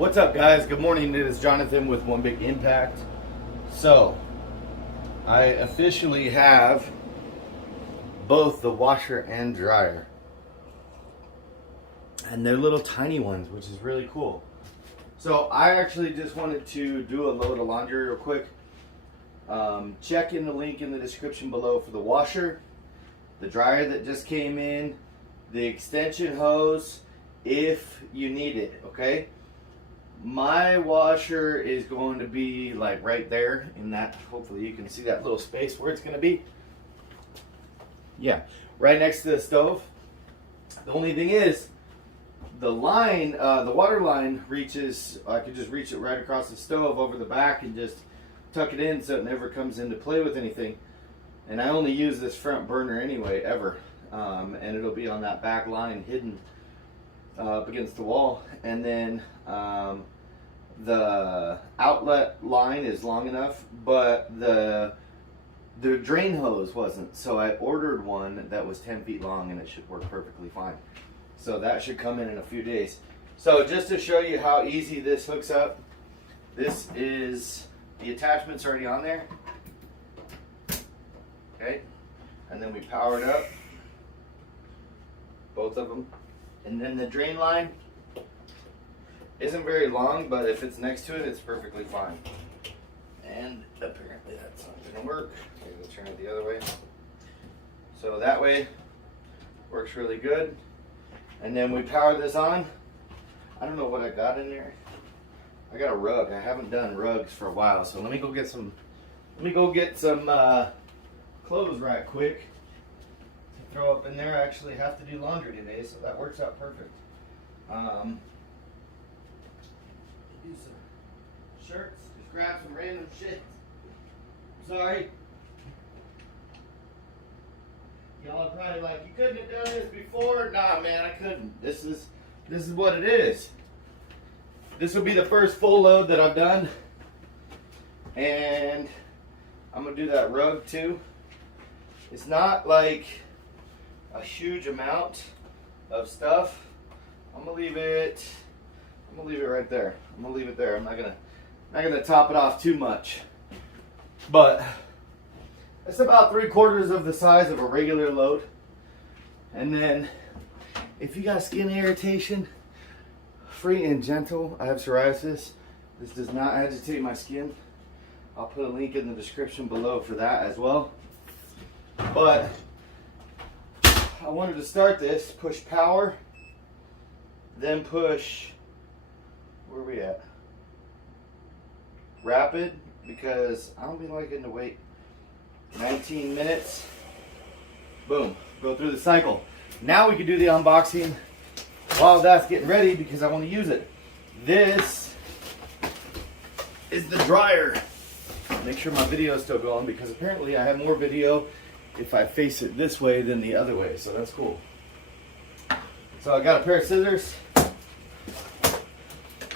What's up, guys? Good morning. It is Jonathan with One Big Impact. So, I officially have both the washer and dryer. And they're little tiny ones, which is really cool. So, I actually just wanted to do a load of laundry real quick. Check in the link in the description below for the washer, the dryer that just came in, the extension hose, if you need it, okay? My washer is going to be like right there in that, hopefully you can see that little space where it's going to be. Yeah, right next to the stove. The only thing is, the line, the water line reaches, I could just reach it right across the stove over the back and just tuck it in so it never comes into play with anything. And I only use this front burner anyway, ever. And it'll be on that back line hidden up against the wall. And then the outlet line is long enough, but the drain hose wasn't. So I ordered one that was 10 feet long and it should work perfectly fine. So that should come in a few days. So just to show you how easy this hooks up, this is, the attachment's already on there. Okay, and then we power it up, both of them. And then the drain line isn't very long, but if it's next to it, it's perfectly fine. And apparently that's not gonna work. Maybe we'll turn it the other way. So that way, works really good. And then we power this on. I don't know what I got in there. I got a rug. I haven't done rugs for a while, so let me go get some clothes right quick to throw up in there. I actually have to do laundry today, so that works out perfect. Do some shirts, just grab some random shit. Sorry. Y'all are probably like, you couldn't have done this before. Nah, man, I couldn't. This is what it is. This will be the first full load that I've done. And I'm gonna do that rug too. It's not like a huge amount of stuff. I'm gonna leave it right there. I'm gonna leave it there. I'm not gonna top it off too much. But it's about 3/4 of the size of a regular load. And then if you got skin irritation, free and gentle. I have psoriasis. This does not agitate my skin. I'll put a link in the description below for that as well. But I wanted to start this, push power, then push, where are we at? Rapid, because I don't be liking to wait 19 minutes. Boom, go through the cycle. Now we can do the unboxing while that's getting ready because I want to use it. This is the dryer. Make sure my video is still going because apparently I have more video if I face it this way than the other way, so that's cool. So I got a pair of scissors.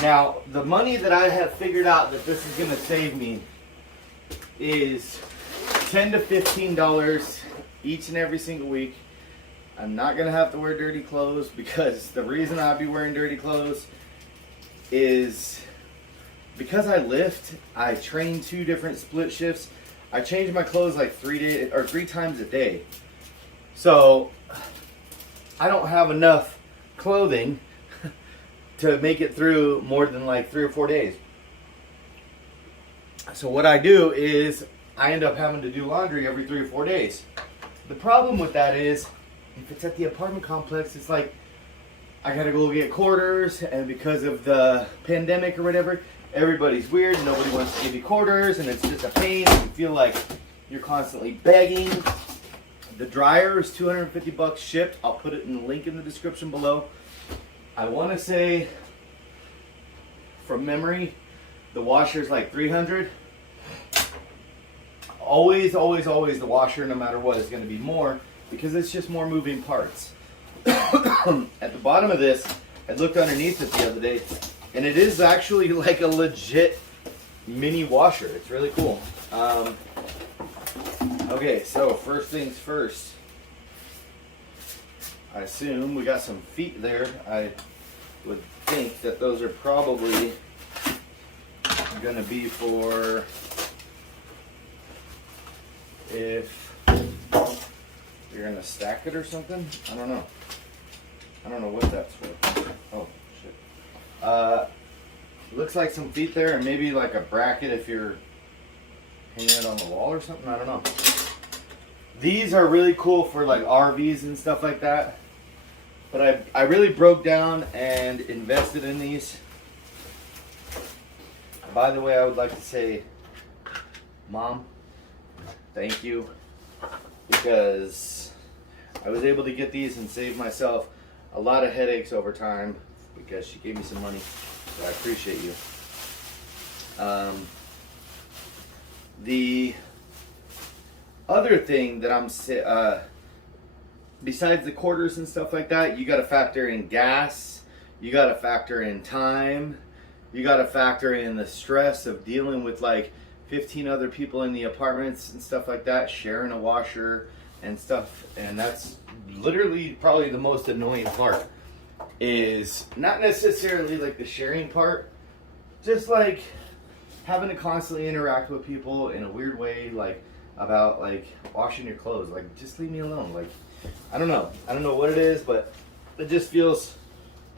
Now, the money that I have figured out that this is going to save me is $10 to $15 each and every single week. I'm not going to have to wear dirty clothes because the reason I'll be wearing dirty clothes is because I lift. I train 2 different split shifts. I change my clothes like 3 times a day. So I don't have enough clothing to make it through more than like 3 or 4 days. So what I do is I end up having to do laundry every 3 or 4 days. The problem with that is if it's at the apartment complex, it's like I gotta go get quarters, and because of the pandemic or whatever, everybody's weird. Nobody wants to give you quarters, and it's just a pain. And you feel like you're constantly begging. The dryer is $250 shipped. I'll put it in the link in the description below. I want to say, from memory, the washer is like $300. Always, always, always the washer, no matter what, is going to be more because it's just more moving parts. At the bottom of this, I looked underneath it the other day, and it is actually like a legit mini washer. It's really cool. Okay, so first things first. I assume we got some feet there. I would think that those are probably going to be for if you're going to stack it or something. I don't know. I don't know what that's for. Oh, shit. Looks like some feet there, and maybe like a bracket if you're hanging it on the wall or something. I don't know. These are really cool for like RVs and stuff like that. But I really broke down and invested in these. By the way, I would like to say, Mom, thank you. Because I was able to get these and save myself a lot of headaches over time because she gave me some money. So I appreciate you. The other thing that I'm besides the quarters and stuff like that, you got to factor in gas, you got to factor in time, you got to factor in the stress of dealing with like 15 other people in the apartments and stuff like that, sharing a washer and stuff. And that's literally probably the most annoying part, is not necessarily like the sharing part, just like having to constantly interact with people in a weird way, like about like washing your clothes. Like, just leave me alone. Like, I don't know what it is, but it just feels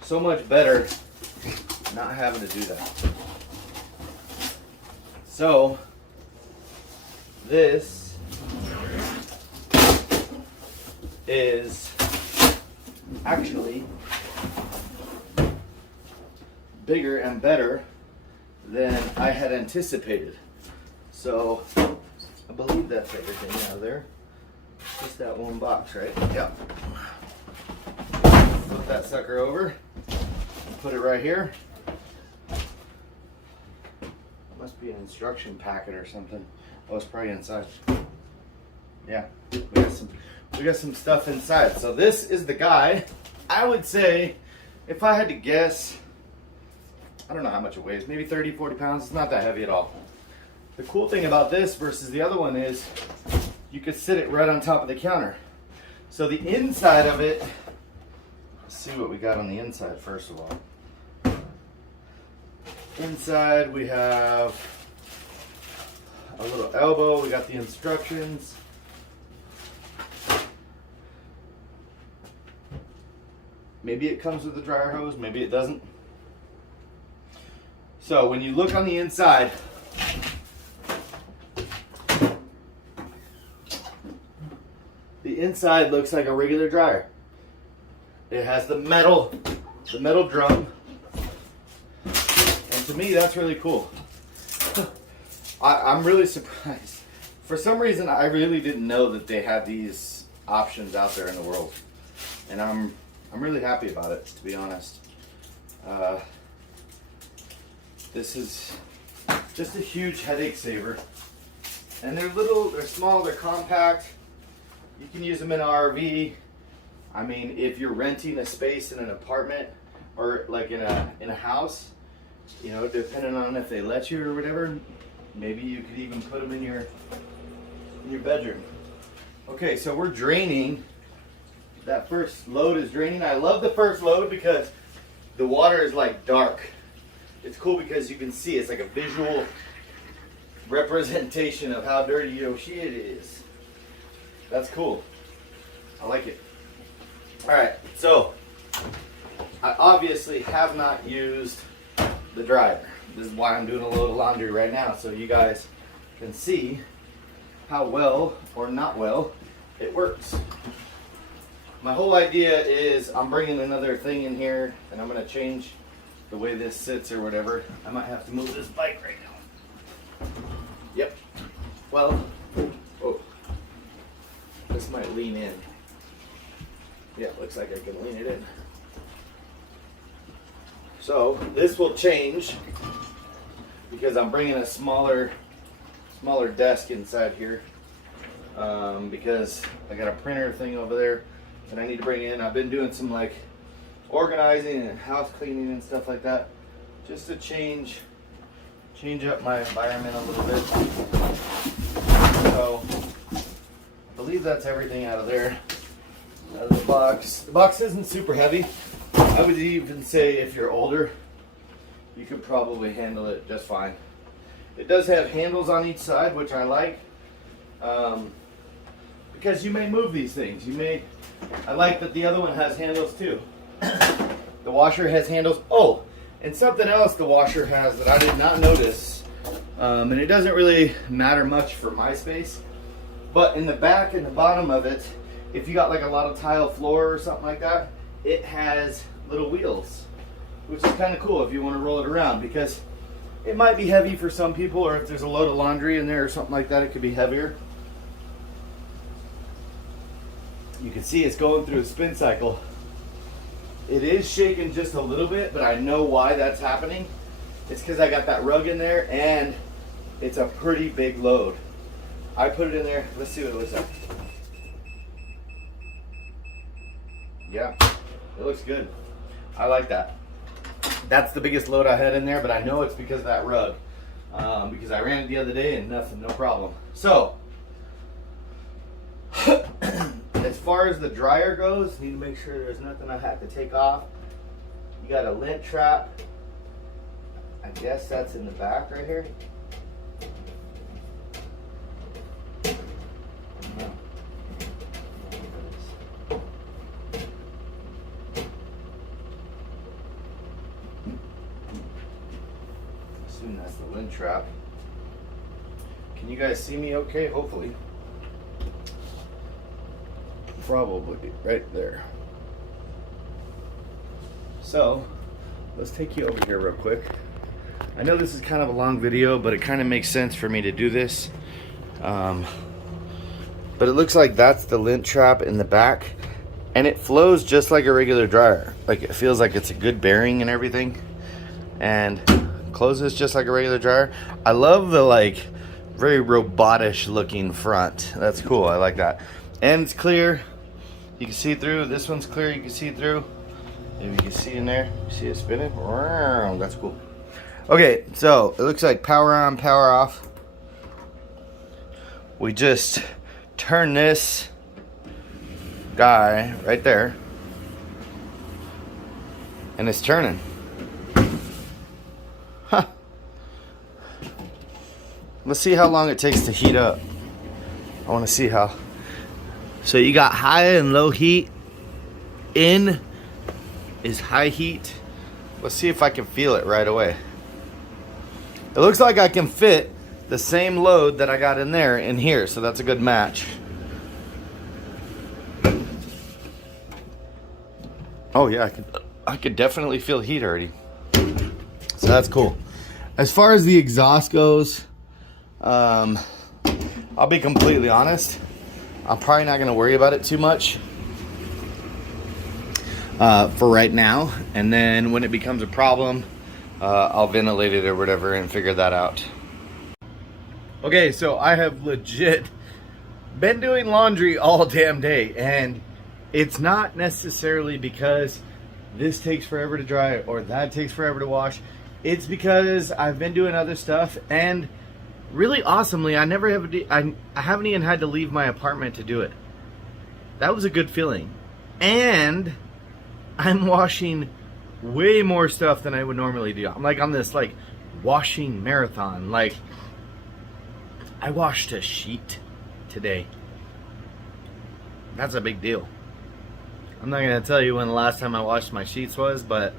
so much better not having to do that. So this is actually bigger and better than I had anticipated. So I believe that's everything out of there. Just that one box, right? Yep. Flip that sucker over and put it right here. It must be an instruction packet or something. Oh, it's probably inside. Yeah, we got some stuff inside. So this is the guy. I would say, if I had to guess, I don't know how much it weighs, maybe 30, 40 pounds. It's not that heavy at all. The cool thing about this versus the other one is you could sit it right on top of the counter. So the inside of it, let's see what we got on the inside first of all. Inside we have a little elbow, we got the instructions. Maybe it comes with a dryer hose, maybe it doesn't. So when you look on the inside, the inside looks like a regular dryer. It has the metal drum. And to me, that's really cool. I'm really surprised. For some reason, I really didn't know that they had these options out there in the world. And I'm really happy about it, to be honest. This is just a huge headache saver. And they're little, they're small, they're compact. You can use them in an RV. I mean, if you're renting a space in an apartment or like in a house, you know, depending on if they let you or whatever, maybe you could even put them in your bedroom. Okay, so we're draining. That first load is draining. I love the first load because the water is like dark. It's cool because you can see it's like a visual representation of how dirty your shit is. That's cool. I like it. Alright, so I obviously have not used the dryer. This is why I'm doing a load of laundry right now, so you guys can see how well or not well it works. My whole idea is I'm bringing another thing in here and I'm going to change the way this sits or whatever. I might have to move this bike right now. Yep. Well, oh, this might lean in. Yeah, it looks like I can lean it in. So this will change because I'm bringing a smaller desk inside here because I got a printer thing over there that I need to bring in. I've been doing some like organizing and house cleaning and stuff like that, just to change up my environment a little bit. So I believe that's everything out of there, out of the box. The box isn't super heavy. I would even say if you're older, you could probably handle it just fine. It does have handles on each side, which I like, because you may move these things. I like that the other one has handles too. The washer has handles. Oh, and something else the washer has that I did not notice, and it doesn't really matter much for my space, but in the back and the bottom of it, if you got like a lot of tile floor or something like that, it has little wheels, which is kind of cool if you want to roll it around, because it might be heavy for some people, or if there's a load of laundry in there or something like that, it could be heavier. You can see it's going through a spin cycle. It is shaking just a little bit, but I know why that's happening. It's because I got that rug in there, and it's a pretty big load. I put it in there. Let's see what it looks like. Yeah, it looks good. I like that. That's the biggest load I had in there, but I know it's because of that rug. Because I ran it the other day and nothing, no problem. So, as far as the dryer goes, need to make sure there's nothing I have to take off. You got a lint trap. I guess that's in the back right here. Assume that's the lint trap. Can you guys see me okay? Hopefully. Probably right there. So let's take you over here real quick. I know this is kind of a long video, but it kind of makes sense for me to do this. But it looks like that's the lint trap in the back, and it flows just like a regular dryer. Like, it feels like it's a good bearing and everything, and closes just like a regular dryer. I love the like very robotish looking front. That's cool. I like that. And it's clear. You can see through. This one's clear. You can see through. Maybe you can see in there. See it spinning? That's cool. Okay, so it looks like power on, power off. We just turn this guy right there, and it's turning. Huh. Let's see how long it takes to heat up. I want to see how. So you got high and low heat. In is high heat. Let's see if I can feel it right away. It looks like I can fit the same load that I got in there in here, so that's a good match. Oh yeah, I could definitely feel heat already. So that's cool. As far as the exhaust goes, I'll be completely honest. I'm probably not going to worry about it too much for right now. And then when it becomes a problem, I'll ventilate it or whatever and figure that out. Okay, so I have legit been doing laundry all damn day, and it's not necessarily because this takes forever to dry or that takes forever to wash. It's because I've been doing other stuff, and really awesomely, I haven't even had to leave my apartment to do it. That was a good feeling. And I'm washing way more stuff than I would normally do. I'm like on this like washing marathon. Like, I washed a sheet today. That's a big deal. I'm not gonna tell you when the last time I washed my sheets was, but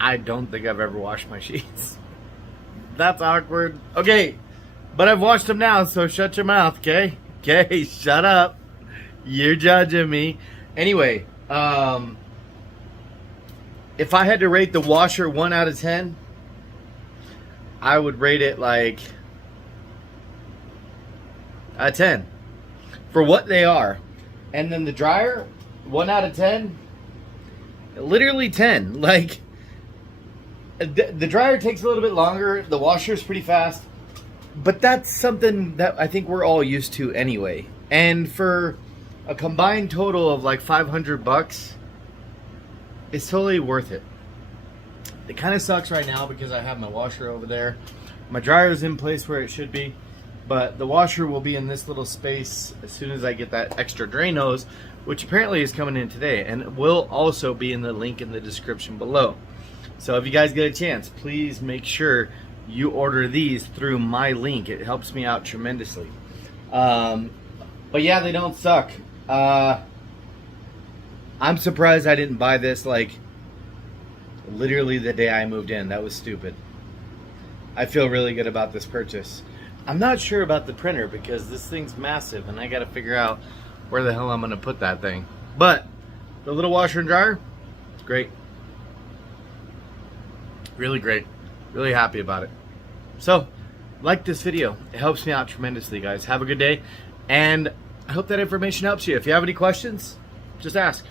I don't think I've ever washed my sheets. That's awkward. Okay, but I've washed them now, so shut your mouth, okay? Okay, shut up. You're judging me. Anyway, if I had to rate the washer 1 out of 10, I would rate it like a 10 for what they are. And then the dryer, 1 out of 10, literally 10. Like, the dryer takes a little bit longer. The washer's pretty fast. But that's something that I think we're all used to anyway. And for a combined total of like $500, it's totally worth it. It kind of sucks right now because I have my washer over there. My dryer's in place where it should be. But the washer will be in this little space as soon as I get that extra drain hose, which apparently is coming in today, and it will also be in the link in the description below. So if you guys get a chance, please make sure you order these through my link. It helps me out tremendously. But yeah, they don't suck. I'm surprised I didn't buy this like literally the day I moved in. That was stupid. I feel really good about this purchase. I'm not sure about the printer because this thing's massive and I gotta figure out where the hell I'm gonna put that thing. But the little washer and dryer, it's great. Really great. Really happy about it. So, like this video. It helps me out tremendously, guys. Have a good day. And I hope that information helps you. If you have any questions, just ask.